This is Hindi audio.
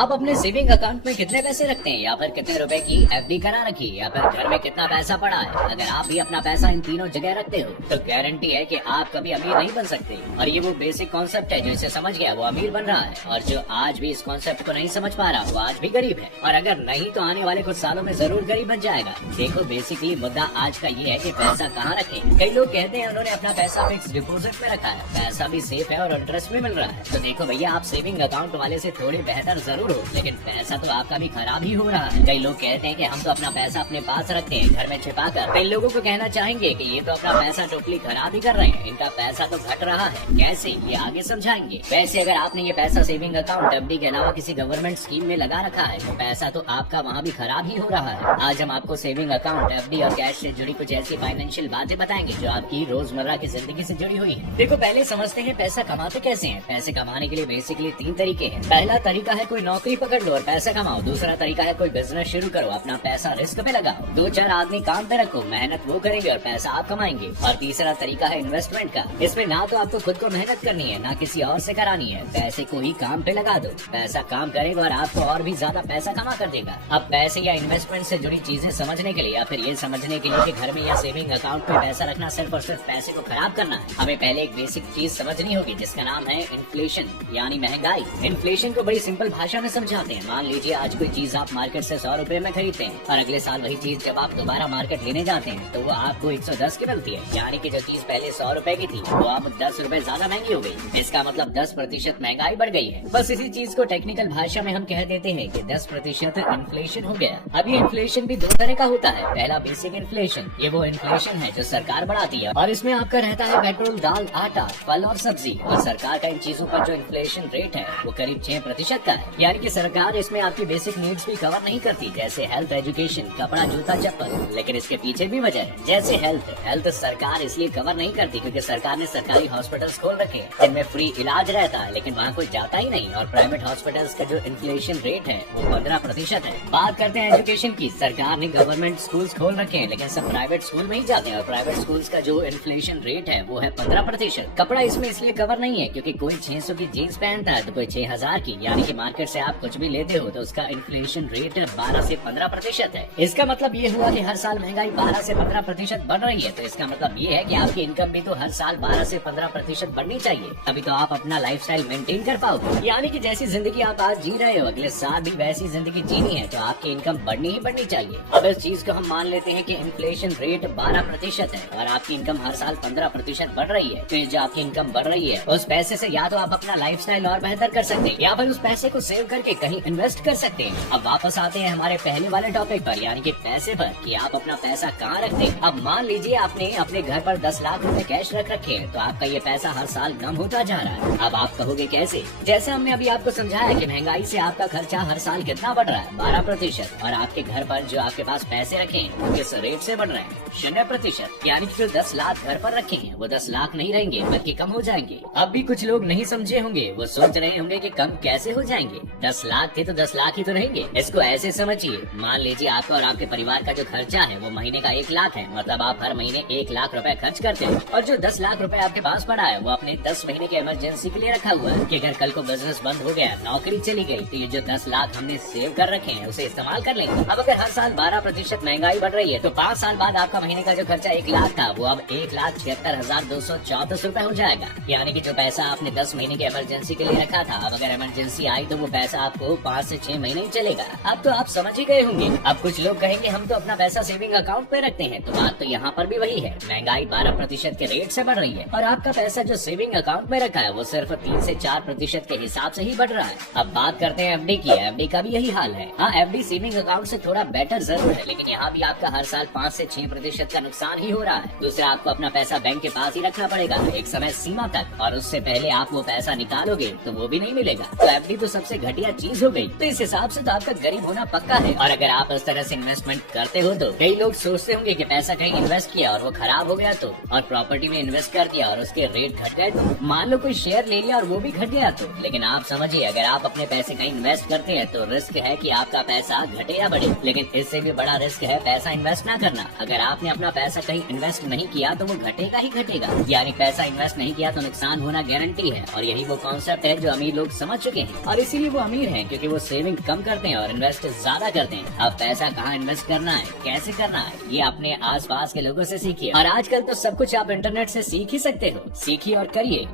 आप अपने सेविंग अकाउंट में कितने पैसे रखते हैं, या फिर कितने रुपए की एफडी करा रखी है, या फिर घर में कितना पैसा पड़ा है। अगर आप भी अपना पैसा इन तीनों जगह रखते हो तो गारंटी है कि आप कभी अमीर नहीं बन सकते। और ये वो बेसिक कॉन्सेप्ट है जो इसे समझ गया वो अमीर बन रहा है, और जो आज भी इस कॉन्सेप्ट को नहीं समझ पा रहा वो आज भी गरीब है, और अगर नहीं तो आने वाले कुछ सालों में जरूर गरीब बन जाएगा। देखो बेसिकली मुद्दा आज का ये है कि पैसा कहाँ रखें। कई लोग कहते हैं उन्होंने अपना पैसा फिक्स डिपॉजिट में रखा है, पैसा भी सेफ है और इंटरेस्ट भी मिल रहा है। तो देखो भैया, आप सेविंग अकाउंट वाले से थोड़े बेहतर जरूर हो, लेकिन पैसा तो आपका भी खराब ही हो रहा है। कई लोग कहते हैं कि हम तो अपना पैसा अपने पास रखते हैं घर में छिपा कर। कई लोगों को कहना चाहेंगे कि ये तो अपना पैसा टोटली खराब ही कर रहे हैं, इनका पैसा तो घट रहा है। कैसे, ये आगे समझाएंगे। वैसे अगर आपने ये पैसा सेविंग अकाउंट एफडी के अलावा किसी गवर्नमेंट स्कीम में लगा रखा है तो पैसा तो आपका वहाँ भी खराब ही हो रहा है। आज हम आपको सेविंग अकाउंट एफडी और कैश से जुड़ी कुछ ऐसी फाइनेंशियल बातें बताएंगे जो आपकी रोजमर्रा की जिंदगी से जुड़ी हुई है। देखो पहले समझते हैं पैसा कमाते कैसे हैं। पैसे कमाने के लिए बेसिकली 3 तरीके हैं। पहला तरीका है कोई नौकरी पकड़ लो और पैसा कमाओ। दूसरा तरीका है कोई बिजनेस शुरू करो, अपना पैसा रिस्क पे लगाओ। 2-4 आदमी काम पे रखो, मेहनत वो करेंगे और पैसा आप कमाएंगे। और तीसरा तरीका है इन्वेस्टमेंट का। इसमें ना तो आपको खुद को मेहनत करनी है, ना किसी और से करानी है, पैसे को ही काम पे लगा दो। पैसा काम करेगा और आपको और भी ज्यादा पैसा कमा कर देगा। अब पैसे या इन्वेस्टमेंट से जुड़ी चीजें समझने के लिए या फिर ये समझने के लिए कि घर में या सेविंग अकाउंट में पैसा रखना सिर्फ और सिर्फ पैसे को खराब करना है, हमें पहले एक बेसिक चीज समझनी होगी जिसका नाम है इन्फ्लेशन यानी महंगाई। इन्फ्लेशन को बड़ी सिंपल भाषा में समझाते हैं। मान लीजिए आज कोई चीज आप मार्केट से 100 रुपए में खरीदते हैं और अगले साल वही चीज जब आप दोबारा मार्केट लेने जाते हैं तो वो आपको 110 की मिलती है, यानी कि जो चीज पहले 100 रुपए की थी वो अब 10 रुपए ज्यादा महंगी हो गई। इसका मतलब 10% महंगाई बढ़ गई है। बस इसी चीज को टेक्निकल भाषा में हम कह देते हैं कि 10% इन्फ्लेशन हो गया। अब ये इन्फ्लेशन भी 2 तरह का होता है। पहला बेसिक इन्फ्लेशन, ये वो इन्फ्लेशन है जो सरकार बढ़ाती है और इसमें आपका रहता है पेट्रोल, दाल, आटा, फल और सब्जी। और सरकार का इन चीजों पर जो इन्फ्लेशन रेट है वो करीब 6% का है, यानी कि सरकार इसमें आपकी बेसिक नीड्स भी कवर नहीं करती, जैसे हेल्थ, एजुकेशन, कपड़ा, जूता, चप्पल। लेकिन इसके पीछे भी वजह है, जैसे हेल्थ सरकार इसलिए कवर नहीं करती क्योंकि सरकार ने सरकारी हॉस्पिटल्स खोल रखे हैं जिनमें फ्री इलाज रहता है, लेकिन वहाँ कोई जाता ही नहीं। और प्राइवेट हॉस्पिटल्स का जो इन्फ्लेशन रेट है वो 15% है। बात करते हैं एजुकेशन की। सरकार ने गवर्नमेंट स्कूल्स खोल रखे हैं लेकिन सब प्राइवेट स्कूल में ही जाते हैं और प्राइवेट स्कूल्स का जो इन्फ्लेशन रेट है वो है 15%। कपड़ा इसमें इसलिए कवर नहीं है क्योंकि कोई 600 की जीन्स पहनता है तो कोई 6000 की, यानी कि मार्केट से आप कुछ भी लेते हो तो उसका इन्फ्लेशन रेट 12 से 15% है। इसका मतलब ये हुआ कि हर साल महंगाई 12 से 15% बढ़ रही है। तो इसका मतलब ये है कि आपकी इनकम भी तो हर साल 12 से 15% बढ़नी चाहिए, तभी तो आप अपना लाइफस्टाइल मेंटेन कर पाओगे। यानी कि जैसी जिंदगी आप आज जी रहे हो अगले साल भी वैसी जिंदगी जीनी है तो आपकी इनकम बढ़नी ही बढ़नी चाहिए। अब इस चीज को हम मान लेते हैं कि इन्फ्लेशन रेट 12% है और आपकी इनकम हर साल 15% बढ़ रही है। तो ये जो आपकी इनकम बढ़ रही है उस पैसे से या तो आप अपना लाइफस्टाइल और बेहतर कर सकते हैं या फिर उस पैसे को सेव करके कहीं इन्वेस्ट कर सकते हैं। अब वापस आते हैं हमारे पहले वाले टॉपिक पर, यानी कि पैसे पर, कि आप अपना पैसा कहाँ रखते हैं। अब मान लीजिए आपने अपने घर पर 10 लाख रुपए कैश रख रखे हैं तो आपका ये पैसा हर साल कम होता जा रहा है। अब आप कहोगे कैसे? जैसे हमने अभी आपको समझाया कि महंगाई से आपका खर्चा हर साल कितना बढ़ रहा है, 12%, और आपके घर पर जो आपके पास पैसे रखे हैं वो किस रेट से बढ़ रहे हैं, 0%। यानी कि जो 10 लाख घर पर रखे हैं वो 10 लाख नहीं रहेंगे बल्कि कम हो जाएंगे। अब भी कुछ लोग नहीं समझे होंगे, वो सोच रहे होंगे कि कम कैसे हो जाएंगे, 10 लाख थे तो 10 लाख ही तो रहेंगे। इसको ऐसे समझिए, मान लीजिए आपका और आपके परिवार का जो खर्चा है वो महीने का 1 लाख है, मतलब आप हर महीने 1 लाख रुपए खर्च करते हैं और जो 10 लाख रुपए आपके पास पड़ा है वो अपने 10 महीने के इमरजेंसी के लिए रखा हुआ है कि अगर कल को बिजनेस बंद हो गया, नौकरी चली गई, तो ये जो 10 लाख हमने सेव कर रखे हैं उसे इस्तेमाल कर लेंगे। अब अगर हर साल 12% महंगाई बढ़ रही है तो 5 साल बाद आपका महीने का जो खर्चा 1 लाख था वो अब 1,76,234 रुपए हो जाएगा। यानी कि जो पैसा आपने 10 महीने के इमरजेंसी के लिए रखा था, अब अगर इमरजेंसी आई तो वो पैसा आपको 5 से 6 महीने ही चलेगा। अब तो आप समझ ही गए होंगे। अब कुछ लोग कहेंगे हम तो अपना पैसा सेविंग अकाउंट में रखते हैं, तो बात तो यहाँ पर भी वही है, महंगाई 12% के रेट से बढ़ रही है और आपका पैसा जो सेविंग अकाउंट में रखा है वो सिर्फ 3 से 4% के हिसाब से ही बढ़ रहा है। अब बात करते हैं एफडी की। एफडी का भी यही हाल है। हाँ, एफडी सेविंग अकाउंट से थोड़ा बेटर जरूर है, लेकिन यहाँ भी आपका हर साल 5 से 6% का नुकसान ही हो रहा है। दूसरा, आपको अपना पैसा बैंक के पास ही रखना पड़ेगा एक समय सीमा तक, और उससे पहले आप वो पैसा निकालोगे तो वो भी नहीं मिलेगा। तो एफडी तो सबसे घटिया चीज हो गई। तो इस हिसाब से तो आपका गरीब होना पक्का है। और अगर आप इस तरह से इन्वेस्टमेंट करते हो तो कई लोग सोचते होंगे कि पैसा कहीं इन्वेस्ट किया और वो खराब हो गया तो, और प्रॉपर्टी में इन्वेस्ट कर दिया और उसके रेट घट गए तो, मान लो कोई शेयर ले लिया और वो भी घट गया तो। लेकिन आप समझिए, अगर आप अपने पैसे कहीं इन्वेस्ट करते हैं तो रिस्क है कि आपका पैसा घटे या बढ़े, लेकिन इससे भी बड़ा रिस्क है पैसा इन्वेस्ट ना करना। अगर आपने अपना पैसा कहीं इन्वेस्ट नहीं किया तो वो घटेगा ही घटेगा, यानी पैसा इन्वेस्ट नहीं किया तो नुकसान होना गारंटी है। और यही वो कॉन्सेप्ट है जो अमीर लोग समझ चुके हैं और इसीलिए वो अमीर हैं क्योंकि वो सेविंग कम करते हैं और इन्वेस्ट ज्यादा करते हैं। अब पैसा कहाँ इन्वेस्ट करना है, कैसे करना है, ये अपने आसपास के लोगों से सीखिए। और आजकल तो सब कुछ आप इंटरनेट से सीख ही सकते हो। सीखिए और करिए।